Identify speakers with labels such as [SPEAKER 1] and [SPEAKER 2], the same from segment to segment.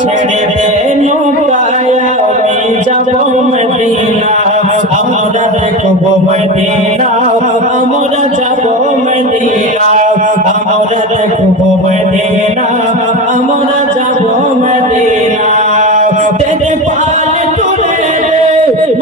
[SPEAKER 1] ছেড়ে দে নৌকায় আমি যাব মদিনা আমরা দেখব মদিনা আমরা যাব মদিনা আমরা দেখব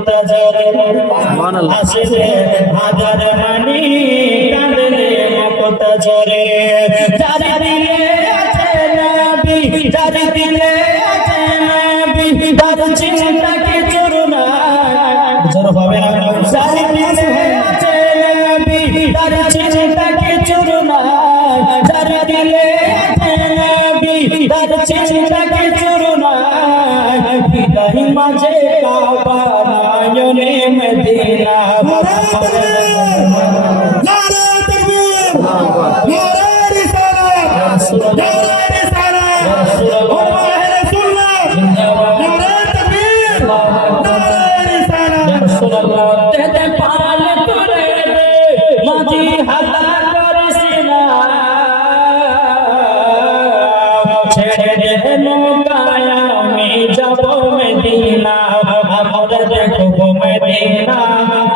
[SPEAKER 1] কত জোরে হাজার মানি কাঁদলে কত জোরে দিলে আছে নবী যার দিলে আছে নবী তার চিন্তা কিছু না। জোর হবে না। যার দিলে আছে নবী তার চিন্তা কিছু না। দিলে আছে নবী তার চিন্তা কিছু মাঝে কাবা নয়নে মদিনা
[SPEAKER 2] নারে তাকবীর নারে রিসালাত নারে রিসালাত ওয়া রাসূলুল্লাহ নারে তাকবীর নারে রিসালাত।
[SPEAKER 1] তেতে পাল দে মাঝি হাতা করেছিলা ছেড়ে দে নৌকায় আমি যাব মদিনা আমরা দেখব মদিনা